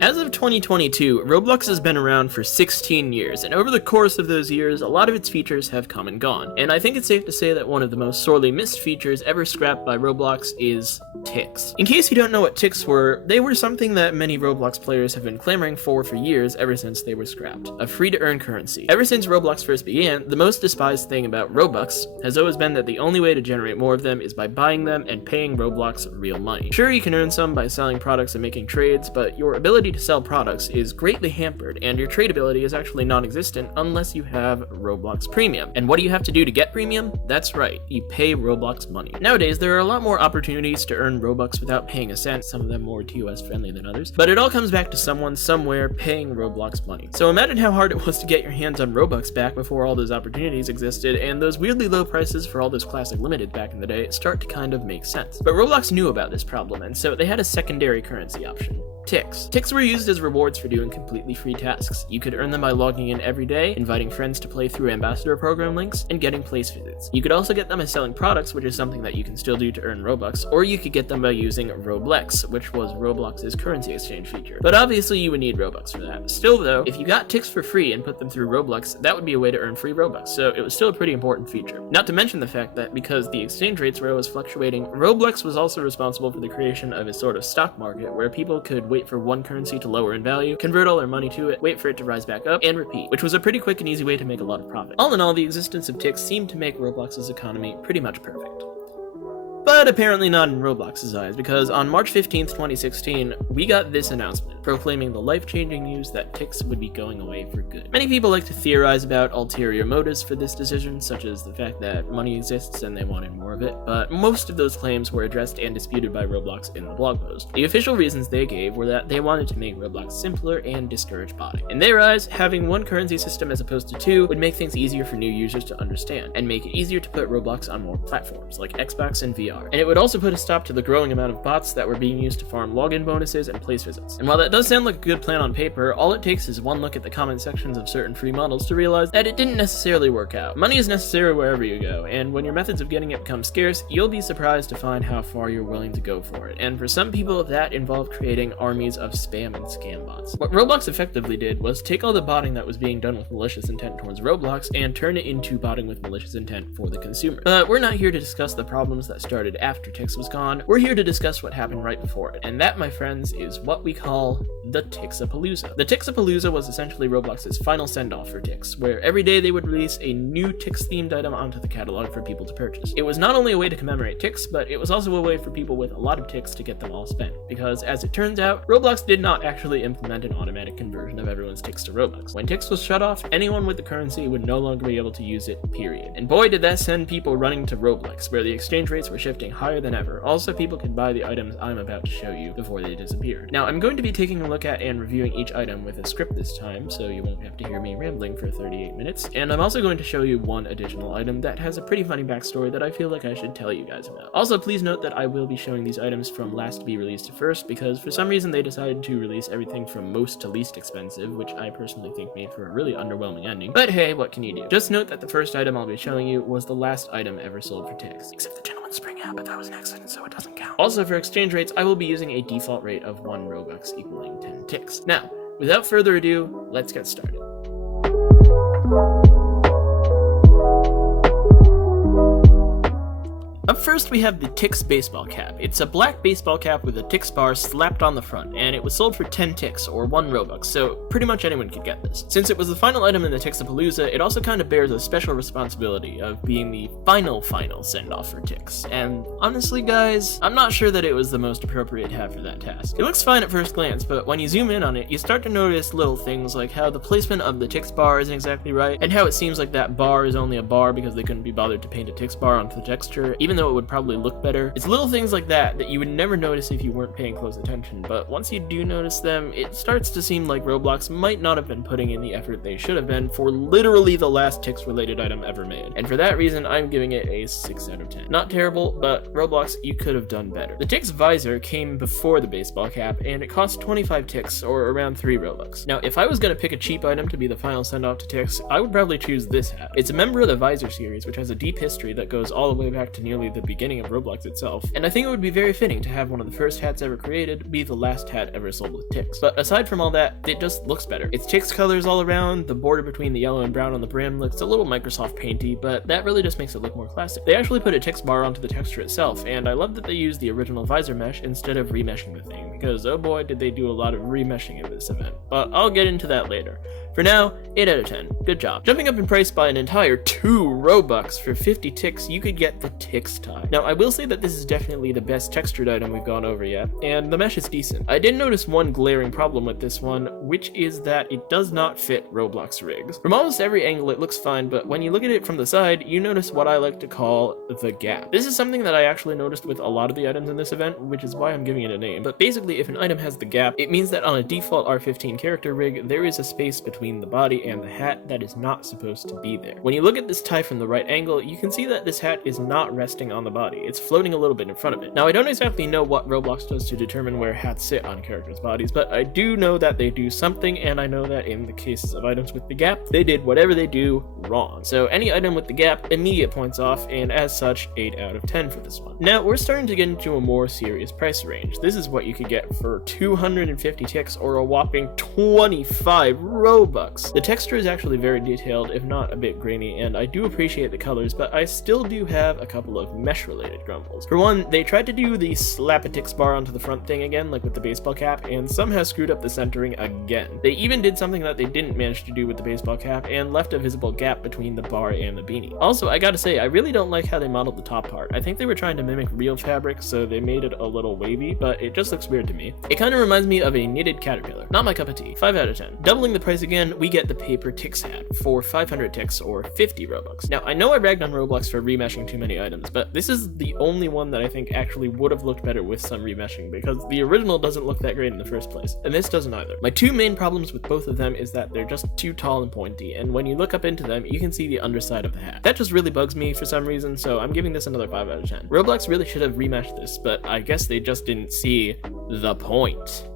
As of 2022, Roblox has been around for 16 years, and over the course of those years, a lot of its features have come and gone. And I think it's safe to say that one of the most sorely missed features ever scrapped by Roblox is ticks. In case you don't know what ticks were, they were something that many Roblox players have been clamoring for years ever since they were scrapped. A free-to-earn currency. Ever since Roblox first began, the most despised thing about Robux has always been that the only way to generate more of them is by buying them and paying Roblox real money. Sure, you can earn some by selling products and making trades, but your ability to sell products is greatly hampered, and your trade ability is actually non-existent unless you have Roblox Premium. And what do you have to do to get Premium? That's right, you pay Roblox money. Nowadays, there are a lot more opportunities to earn Robux without paying a cent, some of them more TOS friendly than others, but it all comes back to someone somewhere paying Roblox money. So imagine how hard it was to get your hands on Robux back before all those opportunities existed, and those weirdly low prices for all those classic limited back in the day start to kind of make sense. But Roblox knew about this problem, and so they had a secondary currency option. Ticks. Ticks were used as rewards for doing completely free tasks. You could earn them by logging in every day, inviting friends to play through ambassador program links, and getting place visits. You could also get them by selling products, which is something that you can still do to earn Robux, or you could get them by using Roblox, which was Roblox's currency exchange feature. But obviously you would need Robux for that. Still though, if you got ticks for free and put them through Roblox, that would be a way to earn free Robux, so it was still a pretty important feature. Not to mention the fact that because the exchange rates were always fluctuating, Roblox was also responsible for the creation of a sort of stock market where people could wait for one currency to lower in value, convert all their money to it, wait for it to rise back up, and repeat, which was a pretty quick and easy way to make a lot of profit. All in all, the existence of ticks seemed to make Roblox's economy pretty much perfect. But apparently not in Roblox's eyes, because on March 15th, 2016, we got this announcement, proclaiming the life-changing news that ticks would be going away for good. Many people like to theorize about ulterior motives for this decision, such as the fact that money exists and they wanted more of it, but most of those claims were addressed and disputed by Roblox in the blog post. The official reasons they gave were that they wanted to make Roblox simpler and discourage botting. In their eyes, having one currency system as opposed to two would make things easier for new users to understand, and make it easier to put Roblox on more platforms, like Xbox and VR. And it would also put a stop to the growing amount of bots that were being used to farm login bonuses and place visits. And while that does sound like a good plan on paper, all it takes is one look at the comment sections of certain free models to realize that it didn't necessarily work out. Money is necessary wherever you go, and when your methods of getting it become scarce, you'll be surprised to find how far you're willing to go for it. And for some people, that involved creating armies of spam and scam bots. What Roblox effectively did was take all the botting that was being done with malicious intent towards Roblox and turn it into botting with malicious intent for the consumer. But we're not here to discuss the problems that started after Tix was gone. We're here to discuss what happened right before it, and that, my friends, is what we call the Tixapalooza. The Tixapalooza was essentially Roblox's final send-off for Tix, where every day they would release a new Tix-themed item onto the catalog for people to purchase. It was not only a way to commemorate Tix, but it was also a way for people with a lot of Tix to get them all spent, because as it turns out, Roblox did not actually implement an automatic conversion of everyone's Tix to Robux. When Tix was shut off, anyone with the currency would no longer be able to use it, period. And boy did that send people running to Roblox, where the exchange rates were shifting higher than ever. Also, people could buy the items I'm about to show you before they disappeared. Now, I'm going to be taking a look at and reviewing each item with a script this time, so you won't have to hear me rambling for 38 minutes. And I'm also going to show you one additional item that has a pretty funny backstory that I feel like I should tell you guys about. Also, please note that I will be showing these items from last to be released to first, because for some reason they decided to release everything from most to least expensive, which I personally think made for a really underwhelming ending. But hey, what can you do? Just note that the first item I'll be showing you was the last item ever sold for Tix, except the gentleman's spring hat, but that was an accident, so it doesn't count. Also, for exchange rates, I will be using a default rate of 1 Robux equaling 10 Tix. Now, without further ado, let's get started. Up first, we have the Tix baseball cap. It's a black baseball cap with a Tix bar slapped on the front, and it was sold for 10 Tix, or 1 Robux, so pretty much anyone could get this. Since it was the final item in the Tixapalooza, it also kind of bears a special responsibility of being the final send-off for Tix. And honestly, guys, I'm not sure that it was the most appropriate hat for that task. It looks fine at first glance, but when you zoom in on it, you start to notice little things like how the placement of the Tix bar isn't exactly right, and how it seems like that bar is only a bar because they couldn't be bothered to paint a Tix bar onto the texture, even though it would probably look better. It's little things like that you would never notice if you weren't paying close attention, but once you do notice them, it starts to seem like Roblox might not have been putting in the effort they should have been for literally the last Tix-related item ever made. And for that reason, I'm giving it a 6 out of 10. Not terrible, but Roblox, you could have done better. The Tix visor came before the baseball cap, and it cost 25 Tix, or around 3 Robux. Now, if I was going to pick a cheap item to be the final send-off to Tix, I would probably choose this hat. It's a member of the Visor series, which has a deep history that goes all the way back to nearly the the beginning of Roblox itself, and I think it would be very fitting to have one of the first hats ever created be the last hat ever sold with Tix. But aside from all that, it just looks better. It's Tix colors all around, the border between the yellow and brown on the brim looks a little Microsoft painty, but that really just makes it look more classic. They actually put a Tix bar onto the texture itself, and I love that they used the original visor mesh instead of remeshing the thing, because oh boy did they do a lot of remeshing in this event. But I'll get into that later. For now, 8 out of 10. Good job. Jumping up in price by an entire 2 Robux for 50 Tix, you could get the Tix tie. Now, I will say that this is definitely the best textured item we've gone over yet, and the mesh is decent. I did notice one glaring problem with this one, which is that it does not fit Roblox rigs. From almost every angle it looks fine, but when you look at it from the side, you notice what I like to call the gap. This is something that I actually noticed with a lot of the items in this event, which is why I'm giving it a name. But basically, if an item has the gap, it means that on a default R15 character rig, there is a space between the body and the hat that is not supposed to be there. When you look at this tie from the right angle, you can see that this hat is not resting on the body. It's floating a little bit in front of it. Now, I don't exactly know what Roblox does to determine where hats sit on characters' bodies, but I do know that they do something, and I know that in the cases of items with the gap, they did whatever they do wrong. So any item with the gap, immediate points off, and as such, 8 out of 10 for this one. Now, we're starting to get into a more serious price range. This is what you could get for 250 ticks or a whopping 25 Robux. The texture is actually very detailed, if not a bit grainy, and I do appreciate the colors, but I still do have a couple of mesh-related grumbles. For one, they tried to do the slap a Tix bar onto the front thing again, like with the baseball cap, and somehow screwed up the centering again. They even did something that they didn't manage to do with the baseball cap, and left a visible gap between the bar and the beanie. Also, I gotta say, I really don't like how they modeled the top part. I think they were trying to mimic real fabric, so they made it a little wavy, but it just looks weird to me. It kind of reminds me of a knitted caterpillar. Not my cup of tea. 5 out of 10. Doubling the price again, we get the paper Tix hat for 500 Tix or 50 Robux. Now, I know I ragged on Roblox for remeshing too many items, but this is the only one that I think actually would have looked better with some remeshing, because the original doesn't look that great in the first place, and this doesn't either. My two main problems with both of them is that they're just too tall and pointy, and when you look up into them, you can see the underside of the hat. That just really bugs me for some reason, so I'm giving this another 5 out of 10. Roblox really should have remeshed this, but I guess they just didn't see the point.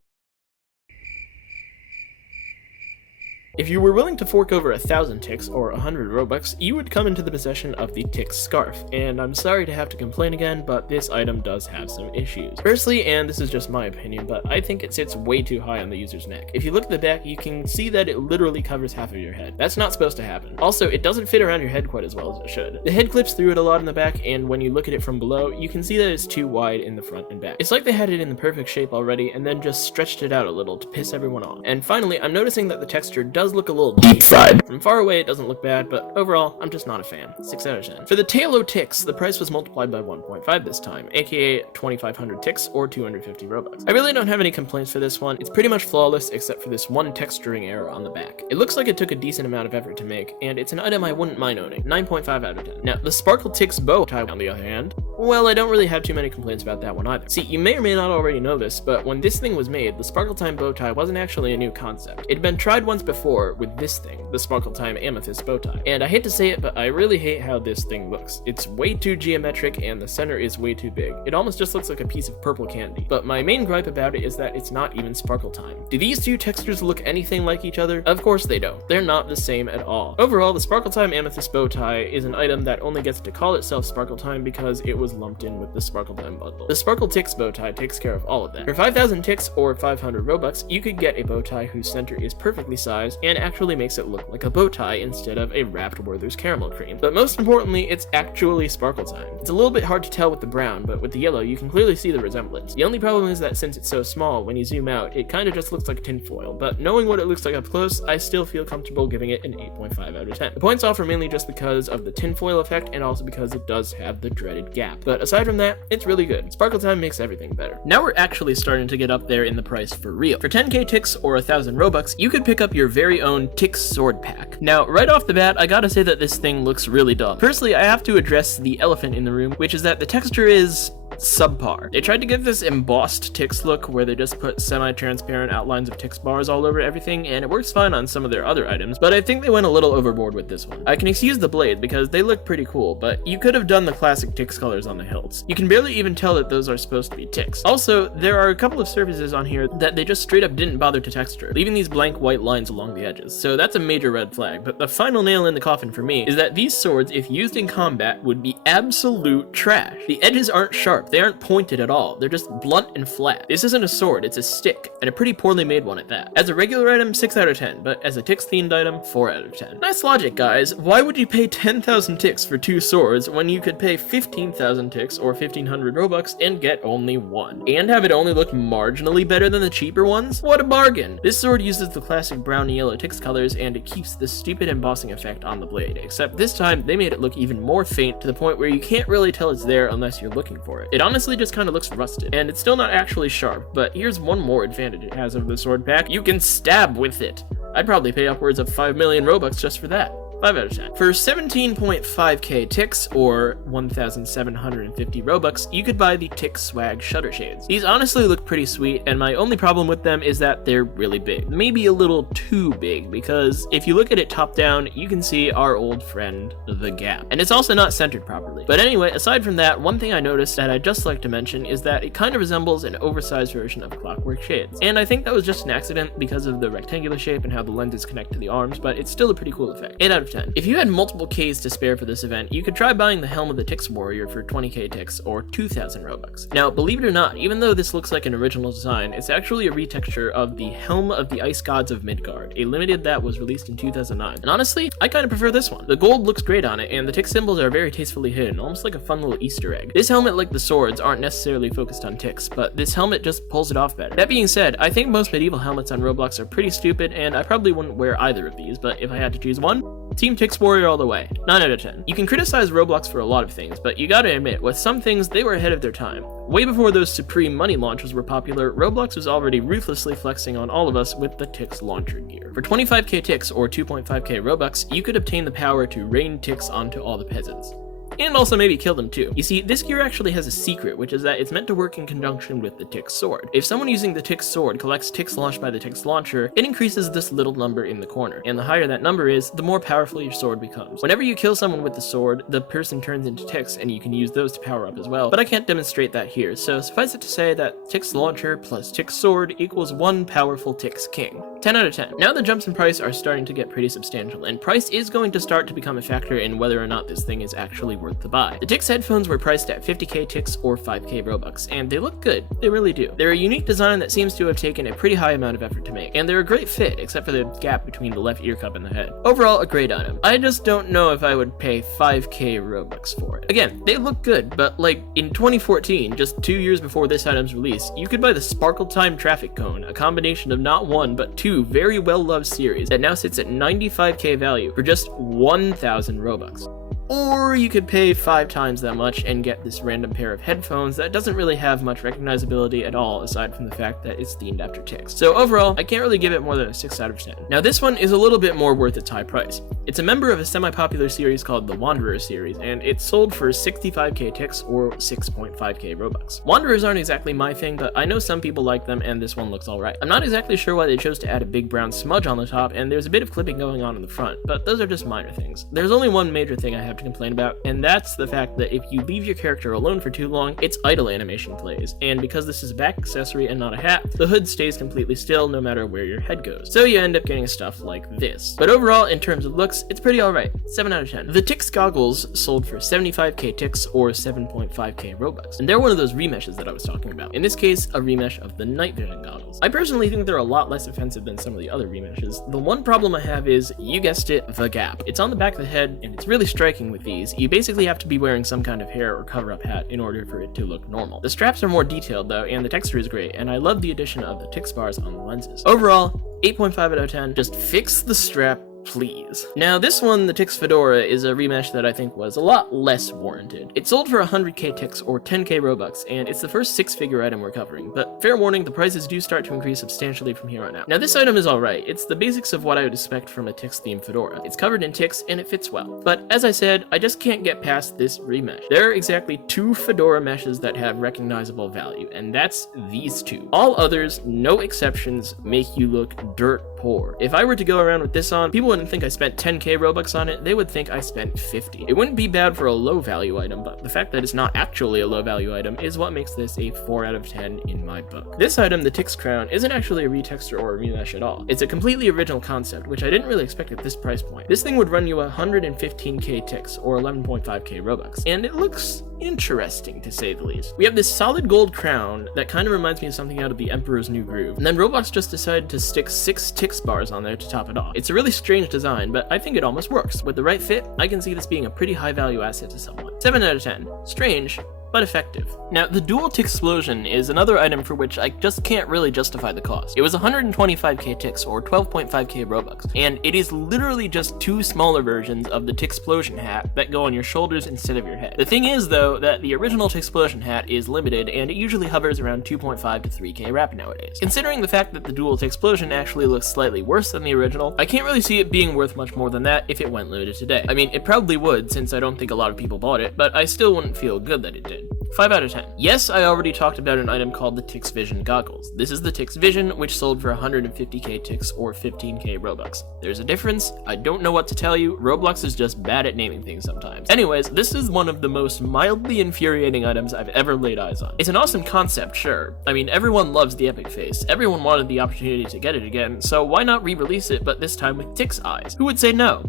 If you were willing to fork over 1,000 Tix or 100 Robux, you would come into the possession of the Tix scarf, and I'm sorry to have to complain again, but this item does have some issues. Firstly, and this is just my opinion, but I think it sits way too high on the user's neck. If you look at the back, you can see that it literally covers half of your head. That's not supposed to happen. Also, it doesn't fit around your head quite as well as it should. The head clips through it a lot in the back, and when you look at it from below, you can see that it's too wide in the front and back. It's like they had it in the perfect shape already, and then just stretched it out a little to piss everyone off. And finally, I'm noticing that the texture does look a little deep fried. From far away, it doesn't look bad, but overall, I'm just not a fan. 6 out of 10. For the Tailo Tix, the price was multiplied by 1.5 this time, aka 2,500 Tix or 250 Robux. I really don't have any complaints for this one. It's pretty much flawless except for this one texturing error on the back. It looks like it took a decent amount of effort to make, and it's an item I wouldn't mind owning. 9.5 out of 10. Now, the Sparkle Tix bow tie, on the other hand, well, I don't really have too many complaints about that one either. See, you may or may not already know this, but when this thing was made, the Sparkle Time bow tie wasn't actually a new concept. It had been tried once before with this thing, the Sparkle Time Amethyst bow tie. And I hate to say it, but I really hate how this thing looks. It's way too geometric and the center is way too big. It almost just looks like a piece of purple candy. But my main gripe about it is that it's not even Sparkle Time. Do these two textures look anything like each other? Of course they don't. They're not the same at all. Overall, the Sparkle Time Amethyst bow tie is an item that only gets to call itself Sparkle Time because it was lumped in with the Sparkle Time bundle. The Sparkle Tix bow tie takes care of all of that. For 5,000 Tix or 500 Robux, you could get a bow tie whose center is perfectly sized and actually makes it look like a bow tie instead of a wrapped Werther's caramel cream. But most importantly, it's actually Sparkle Time. It's a little bit hard to tell with the brown, but with the yellow, you can clearly see the resemblance. The only problem is that since it's so small, when you zoom out, it kind of just looks like tinfoil, but knowing what it looks like up close, I still feel comfortable giving it an 8.5 out of 10. The points off are mainly just because of the tinfoil effect and also because it does have the dreaded gap. But aside from that, it's really good. Sparkle Time makes everything better. Now we're actually starting to get up there in the price for real. For 10k Tix or 1,000 Robux, you could pick up your very own Tix sword pack. Now, right off the bat, I gotta say that this thing looks really dumb. Firstly, I have to address the elephant in the room, which is that the texture is subpar. They tried to give this embossed Tix look where they just put semi-transparent outlines of Tix bars all over everything, and it works fine on some of their other items, but I think they went a little overboard with this one. I can excuse the blade because they look pretty cool, but you could have done the classic Tix colors on the hilts. You can barely even tell that those are supposed to be Tix. Also, there are a couple of surfaces on here that they just straight up didn't bother to texture, leaving these blank white lines along the edges, so that's a major red flag. But the final nail in the coffin for me is that these swords, if used in combat, would be absolute trash. The edges aren't sharp, they aren't pointed at all, they're just blunt and flat. This isn't a sword, it's a stick, and a pretty poorly made one at that. As a regular item, 6 out of 10, but as a Tix themed item, 4 out of 10. Nice logic, guys. Why would you pay 10,000 Tix for 2 swords when you could pay 15,000 Tix or 1,500 Robux and get only one? And have it only look marginally better than the cheaper ones? What a bargain! This sword uses the classic brown and yellow Tix colors, and it keeps the stupid embossing effect on the blade, except this time they made it look even more faint to the point where you can't really tell it's there unless you're looking for it. It honestly just kind of looks rusted, and it's still not actually sharp, but here's one more advantage it has over the sword pack: you can stab with it. I'd probably pay upwards of 5 million Robux just for that. 5 out of 10. For 17.5k Tix, or 1,750 Robux, you could buy the Tix Swag Shutter Shades. These honestly look pretty sweet, and my only problem with them is that they're really big. Maybe a little too big, because if you look at it top down, you can see our old friend, the gap. And it's also not centered properly. But anyway, aside from that, one thing I noticed that I'd just like to mention is that it kind of resembles an oversized version of Clockwork Shades. And I think that was just an accident because of the rectangular shape and how the lenses connect to the arms, but it's still a pretty cool effect. 8 out of 10. If you had multiple Ks to spare for this event, you could try buying the Helm of the Tix Warrior for 20k Tix or 2,000 Robux. Now, believe it or not, even though this looks like an original design, it's actually a retexture of the Helm of the Ice Gods of Midgard, a limited that was released in 2009. And honestly, I kind of prefer this one. The gold looks great on it, and the Tix symbols are very tastefully hidden, almost like a fun little Easter egg. This helmet, like the swords, aren't necessarily focused on Tix, but this helmet just pulls it off better. That being said, I think most medieval helmets on Roblox are pretty stupid, and I probably wouldn't wear either of these, but if I had to choose one, Team Tix Warrior all the way. 9 out of 10. You can criticize Roblox for a lot of things, but you gotta admit, with some things, they were ahead of their time. Way before those Supreme money launchers were popular, Roblox was already ruthlessly flexing on all of us with the Tix launcher gear. For 25k Tix or 2.5k Robux, you could obtain the power to rain Tix onto all the peasants. And also maybe kill them too. You see, this gear actually has a secret, which is that it's meant to work in conjunction with the Tix sword. If someone using the Tix sword collects Tix launched by the Tix launcher, it increases this little number in the corner, and the higher that number is, the more powerful your sword becomes. Whenever you kill someone with the sword, the person turns into Tix, and you can use those to power up as well, but I can't demonstrate that here, so suffice it to say that Tix launcher plus Tix sword equals one powerful Tix king. 10 out of 10. Now the jumps in price are starting to get pretty substantial, and price is going to start to become a factor in whether or not this thing is actually worth the buy. The Tix headphones were priced at 50k Tix or 5k Robux, and they look good, they really do. They're a unique design that seems to have taken a pretty high amount of effort to make, and they're a great fit, except for the gap between the left ear cup and the head. Overall, a great item. I just don't know if I would pay 5k Robux for it. Again, they look good, but like in 2014, just 2 years before this item's release, you could buy the Sparkle Time Traffic Cone, a combination of not one, but two very well-loved series that now sits at 95k value for just 1,000 Robux. Or you could pay 5 times that much and get this random pair of headphones that doesn't really have much recognizability at all aside from the fact that it's themed after Tix. So overall, I can't really give it more than a 6 out of 10. Now this one is a little bit more worth its high price. It's a member of a semi-popular series called the Wanderer series, and it's sold for 65k Tix or 6.5k Robux. Wanderers aren't exactly my thing, but I know some people like them and this one looks alright. I'm not exactly sure why they chose to add a big brown smudge on the top, and there's a bit of clipping going on in the front, but those are just minor things. There's only one major thing I have to complain about, and that's the fact that if you leave your character alone for too long, its idle animation plays, and because this is a back accessory and not a hat, the hood stays completely still no matter where your head goes, so you end up getting stuff like this. But overall, in terms of looks, it's pretty alright. 7 out of 10. The Tix goggles sold for 75k Tix or 7.5k Robux, and they're one of those remeshes that I was talking about. In this case, a remesh of the night vision goggles. I personally think they're a lot less offensive than some of the other remeshes. The one problem I have is, you guessed it, the gap. It's on the back of the head, and it's really striking with these. You basically have to be wearing some kind of hair or cover-up hat in order for it to look normal. The straps are more detailed though, and the texture is great, and I love the addition of the Tix bars on the lenses. Overall, 8.5 out of 10. Just fix the strap, please. Now this one, the Tix Fedora, is a remesh that I think was a lot less warranted. It sold for 100k Tix or 10k Robux, and it's the first 6-figure item we're covering, but fair warning, the prices do start to increase substantially from here on out. Now this item is alright, it's the basics of what I would expect from a Tix-themed Fedora. It's covered in Tix, and it fits well. But as I said, I just can't get past this remesh. There are exactly 2 Fedora meshes that have recognizable value, and that's these 2. All others, no exceptions, make you look dirt poor. If I were to go around with this on, people wouldn't think I spent 10k Robux on it, they would think I spent 50. It wouldn't be bad for a low value item, but the fact that it's not actually a low value item is what makes this a 4 out of 10 in my book. This item, the Tix Crown, isn't actually a retexture or a remesh at all. It's a completely original concept, which I didn't really expect at this price point. This thing would run you 115k Tix or 11.5k Robux, and it looks interesting to say the least. We have this solid gold crown that kind of reminds me of something out of the Emperor's New Groove, and then Roblox just decided to stick 6 Tix bars on there to top it off. It's a really strange design, but I think it almost works. With the right fit, I can see this being a pretty high value asset to someone. 7 out of 10. Strange, but effective. Now, the dual Tixplosion is another item for which I just can't really justify the cost. It was 125k Tix or 12.5k Robux, and it is literally just 2 smaller versions of the Tixplosion hat that go on your shoulders instead of your head. The thing is, though, that the original Tixplosion hat is limited, and it usually hovers around 2.5 to 3k wrap nowadays. Considering the fact that the dual Tixplosion actually looks slightly worse than the original, I can't really see it being worth much more than that if it went limited today. I mean, it probably would, since I don't think a lot of people bought it, but I still wouldn't feel good that it did. 5 out of 10. Yes, I already talked about an item called the Tix Vision goggles. This is the Tix Vision, which sold for 150k Tix or 15k Robux. There's a difference. I don't know what to tell you. Roblox is just bad at naming things sometimes. Anyways, this is one of the most mildly infuriating items I've ever laid eyes on. It's an awesome concept, sure. I mean, everyone loves the epic face. Everyone wanted the opportunity to get it again, so why not re-release it, but this time with Tix eyes? Who would say no?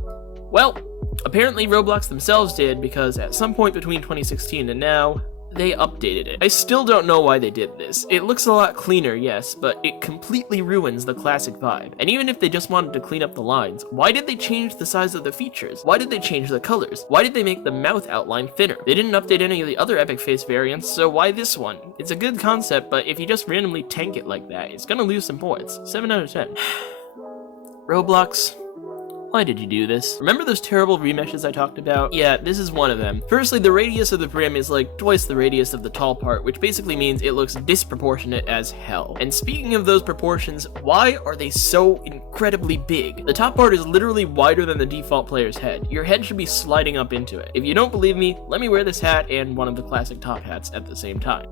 Well, apparently Roblox themselves did, because at some point between 2016 and now, they updated it. I still don't know why they did this. It looks a lot cleaner, yes, but it completely ruins the classic vibe. And even if they just wanted to clean up the lines, why did they change the size of the features? Why did they change the colors? Why did they make the mouth outline thinner? They didn't update any of the other epic face variants, so why this one? It's a good concept, but if you just randomly tank it like that, it's gonna lose some points. 7 out of 10. Roblox, why did you do this? Remember those terrible remeshes I talked about? Yeah, this is one of them. Firstly, the radius of the brim is like twice the radius of the tall part, which basically means it looks disproportionate as hell. And speaking of those proportions, why are they so incredibly big? The top part is literally wider than the default player's head. Your head should be sliding up into it. If you don't believe me, let me wear this hat and one of the classic top hats at the same time.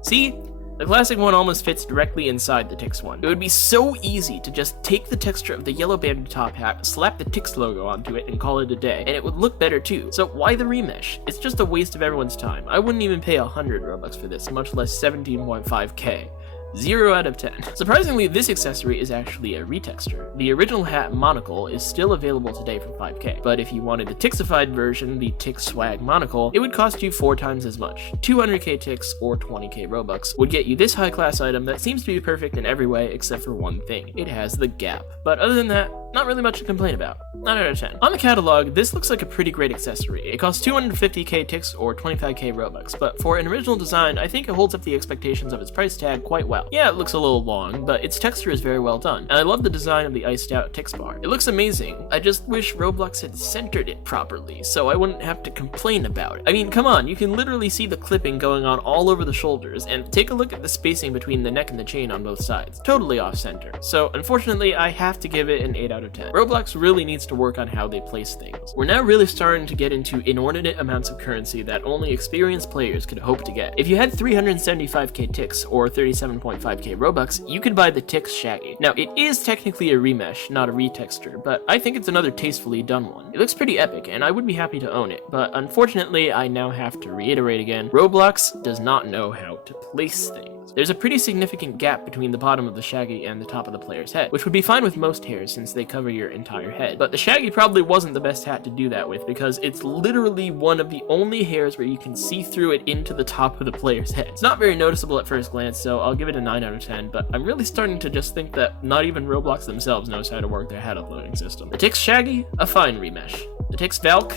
See? The classic one almost fits directly inside the Tix one. It would be so easy to just take the texture of the yellow banded top hat, slap the Tix logo onto it, and call it a day, and it would look better too. So why the remesh? It's just a waste of everyone's time. I wouldn't even pay 100 Robux for this, much less 17.5k. 0 out of 10. Surprisingly, this accessory is actually a retexture. The original hat monocle is still available today for 5k, but if you wanted the Tixified version, the Tix Swag monocle, it would cost you 4 times as much. 200k Tix or 20k Robux would get you this high-class item that seems to be perfect in every way except for one thing. It has the gap. But other than that, not really much to complain about. 9 out of 10. On the catalog, this looks like a pretty great accessory. It costs 250k Tix or 25k Robux, but for an original design, I think it holds up the expectations of its price tag quite well. Yeah, it looks a little long, but its texture is very well done, and I love the design of the iced out Tix bar. It looks amazing. I just wish Roblox had centered it properly, so I wouldn't have to complain about it. I mean, come on, you can literally see the clipping going on all over the shoulders, and take a look at the spacing between the neck and the chain on both sides. Totally off center. So unfortunately, I have to give it an 8 out of 10. Roblox really needs to work on how they place things. We're now really starting to get into inordinate amounts of currency that only experienced players could hope to get. If you had 375k Tix or 37.5k Robux, you could buy the Tix Shaggy. Now, it is technically a remesh, not a retexture, but I think it's another tastefully done one. It looks pretty epic, and I would be happy to own it, but unfortunately, I now have to reiterate again, Roblox does not know how to place things. There's a pretty significant gap between the bottom of the Shaggy and the top of the player's head, which would be fine with most hairs since they cover your entire head. But the Shaggy probably wasn't the best hat to do that with because it's literally one of the only hairs where you can see through it into the top of the player's head. It's not very noticeable at first glance, so I'll give it a 9 out of 10, but I'm really starting to just think that not even Roblox themselves knows how to work their hat uploading system. The Tix Shaggy, a fine remesh. The Tix Valk,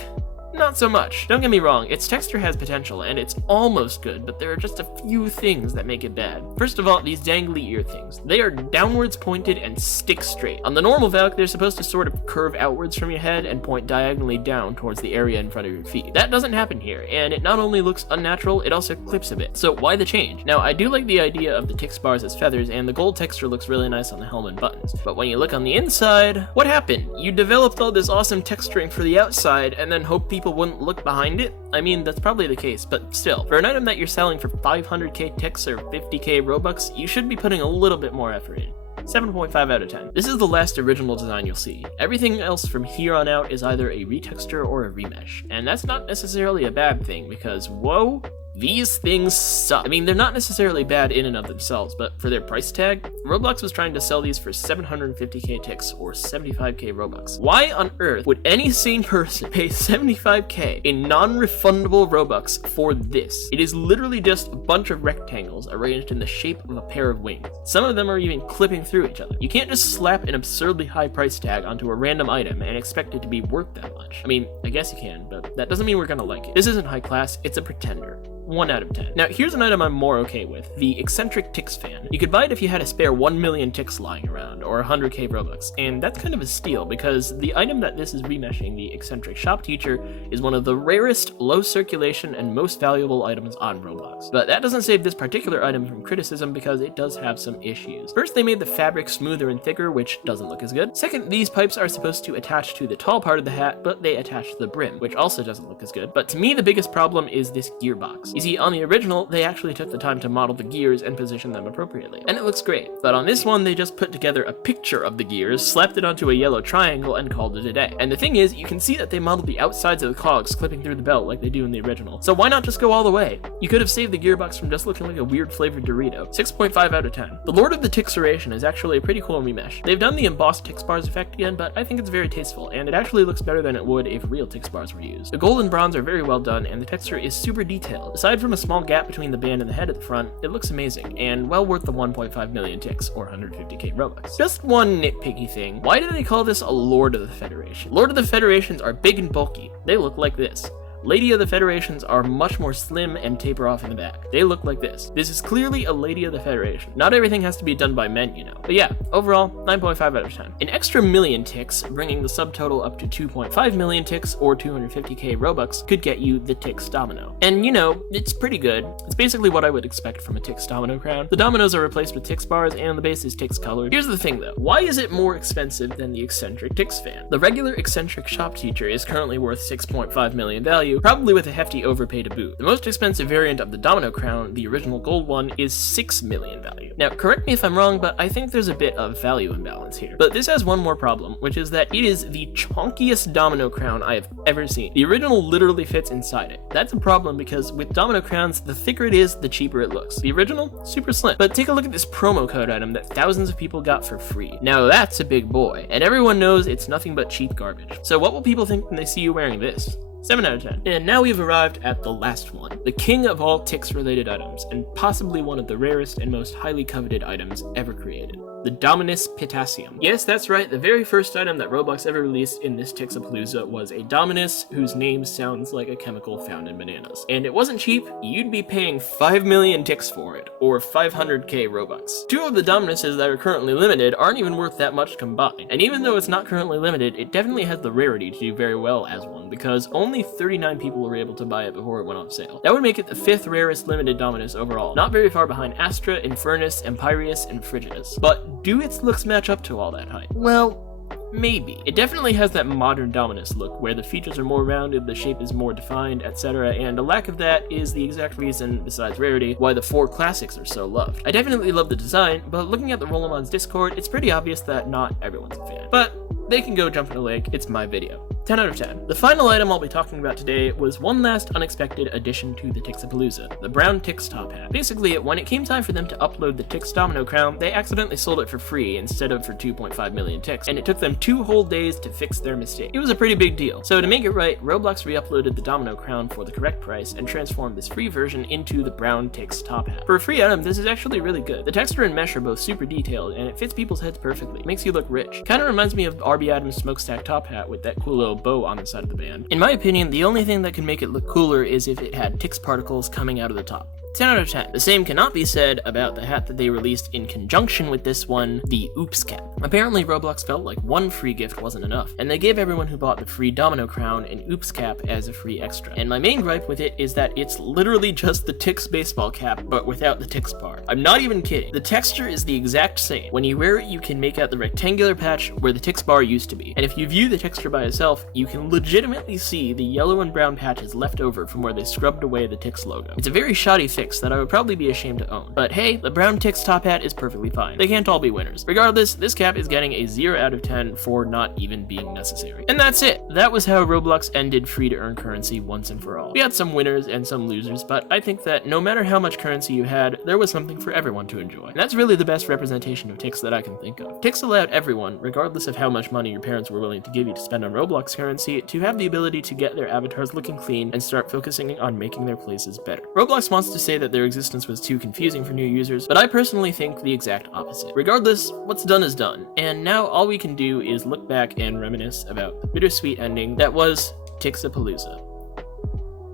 Not so much. Don't get me wrong, its texture has potential, and it's almost good, but there are just a few things that make it bad. First of all, these dangly ear things. They are downwards pointed and stick straight. On the normal Valk, they're supposed to sort of curve outwards from your head and point diagonally down towards the area in front of your feet. That doesn't happen here, and it not only looks unnatural, it also clips a bit. So why the change? Now, I do like the idea of the Tix bars as feathers, and the gold texture looks really nice on the helmet and buttons. But when you look on the inside, what happened? You developed all this awesome texturing for the outside, and then hope people wouldn't look behind it? I mean, that's probably the case, but still, for an item that you're selling for 500k Tix or 50k Robux, you should be putting a little bit more effort in. 7.5 out of 10. This is the last original design you'll see. Everything else from here on out is either a retexture or a remesh, and that's not necessarily a bad thing, because whoa, these things suck. I mean, they're not necessarily bad in and of themselves, but for their price tag, Roblox was trying to sell these for 750k Tix or 75k Robux. Why on earth would any sane person pay 75k in non-refundable Robux for this? It is literally just a bunch of rectangles arranged in the shape of a pair of wings. Some of them are even clipping through each other. You can't just slap an absurdly high price tag onto a random item and expect it to be worth that much. I mean, I guess you can, but that doesn't mean we're gonna like it. This isn't high class, it's a pretender. 1 out of 10. Now, here's an item I'm more okay with, the eccentric Tix fan. You could buy it if you had a spare 1 million Tix lying around, or 100k Robux, and that's kind of a steal, because the item that this is remeshing, the eccentric shop teacher, is one of the rarest, low circulation, and most valuable items on Roblox. But that doesn't save this particular item from criticism, because it does have some issues. First, they made the fabric smoother and thicker, which doesn't look as good. Second, these pipes are supposed to attach to the tall part of the hat, but they attach to the brim, which also doesn't look as good. But to me, the biggest problem is this gearbox. You see, on the original, they actually took the time to model the gears and position them appropriately, and it looks great. But on this one, they just put together a picture of the gears, slapped it onto a yellow triangle, and called it a day. And the thing is, you can see that they modeled the outsides of the cogs clipping through the belt like they do in the original. So why not just go all the way? You could have saved the gearbox from just looking like a weird flavored Dorito. 6.5 out of 10. The Lord of the Tixeration is actually a pretty cool remesh. They've done the embossed Tix bars effect again, but I think it's very tasteful, and it actually looks better than it would if real Tix bars were used. The gold and bronze are very well done, and the texture is super detailed. Aside from a small gap between the band and the head at the front, it looks amazing, and well worth the 1.5 million Tix, or 150k Robux. Just one nitpicky thing, why do they call this a Lord of the Federation? Lord of the Federations are big and bulky. They look like this. Lady of the Federations are much more slim and taper off in the back. They look like this. This is clearly a Lady of the Federation. Not everything has to be done by men, you know. But yeah, overall, 9.5 out of 10. An extra million Tix, bringing the subtotal up to 2.5 million Tix or 250k Robux, could get you the Tix Domino. And you know, it's pretty good. It's basically what I would expect from a Tix Domino crown. The dominoes are replaced with Tix bars and the base is Tix colored. Here's the thing though, why is it more expensive than the eccentric Tix fan? The regular eccentric shop teacher is currently worth 6.5 million value, probably with a hefty overpay to boot. The most expensive variant of the Domino Crown, the original gold one, is 6 million value. Now, correct me if I'm wrong, but I think there's a bit of value imbalance here. But this has one more problem, which is that it is the chonkiest Domino Crown I have ever seen. The original literally fits inside it. That's a problem because with Domino Crowns, the thicker it is, the cheaper it looks. The original, super slim. But take a look at this promo code item that thousands of people got for free. Now that's a big boy, and everyone knows it's nothing but cheap garbage. So what will people think when they see you wearing this? 7 out of 10. And now we've arrived at the last one, the king of all Tix-related items, and possibly one of the rarest and most highly coveted items ever created. The Dominus Potassium. Yes, that's right, the very first item that Roblox ever released in this Tixapalooza was a Dominus whose name sounds like a chemical found in bananas. And it wasn't cheap, you'd be paying 5 million Tix for it, or 500k Robux. 2 of the Dominuses that are currently limited aren't even worth that much combined, and even though it's not currently limited, it definitely has the rarity to do very well as one, because only 39 people were able to buy it before it went on sale. That would make it the 5th rarest limited Dominus overall, not very far behind Astra, Infernus, Empyreus, and Frigidus. But do its looks match up to all that hype? Well, maybe. It definitely has that modern Dominus look, where the features are more rounded, the shape is more defined, etc., and a lack of that is the exact reason, besides rarity, why the 4 classics are so loved. I definitely love the design, but looking at the Rollomon's Discord, it's pretty obvious that not everyone's a fan. But they can go jump in a lake, it's my video. 10 out of 10. The final item I'll be talking about today was one last unexpected addition to the Tixapalooza, the brown Tix top hat. Basically, when it came time for them to upload the Tix Domino Crown, they accidentally sold it for free instead of for 2.5 million Tix, and it took them 2 whole days to fix their mistake. It was a pretty big deal. So to make it right, Roblox re-uploaded the Domino Crown for the correct price and transformed this free version into the brown Tix top hat. For a free item, this is actually really good. The texture and mesh are both super detailed, and it fits people's heads perfectly. It makes you look rich. Kinda reminds me of RB Adams' smokestack top hat with that cool little bow on the side of the band. In my opinion, the only thing that can make it look cooler is if it had Tix particles coming out of the top. 10 out of 10. The same cannot be said about the hat that they released in conjunction with this one, the Oops cap. Apparently Roblox felt like one free gift wasn't enough, and they gave everyone who bought the free domino crown an Oops cap as a free extra. And my main gripe with it is that it's literally just the Tix baseball cap, but without the Tix bar. I'm not even kidding. The texture is the exact same. When you wear it, you can make out the rectangular patch where the Tix bar used to be. And if you view the texture by itself, you can legitimately see the yellow and brown patches left over from where they scrubbed away the Tix logo. It's a very shoddy fix that I would probably be ashamed to own. But hey, the brown Tix top hat is perfectly fine. They can't all be winners. Regardless, this cap is getting a 0 out of 10 for not even being necessary. And that's it. That was how Roblox ended free-to-earn currency once and for all. We had some winners and some losers, but I think that no matter how much currency you had, there was something for everyone to enjoy. And that's really the best representation of Tix that I can think of. Tix allowed everyone, regardless of how much money your parents were willing to give you to spend on Roblox currency, to have the ability to get their avatars looking clean and start focusing on making their places better. Roblox wants to say that their existence was too confusing for new users, but I personally think the exact opposite. Regardless, what's done is done, and now all we can do is look back and reminisce about the bittersweet ending that was Tixapalooza,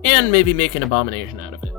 and maybe make an abomination out of it.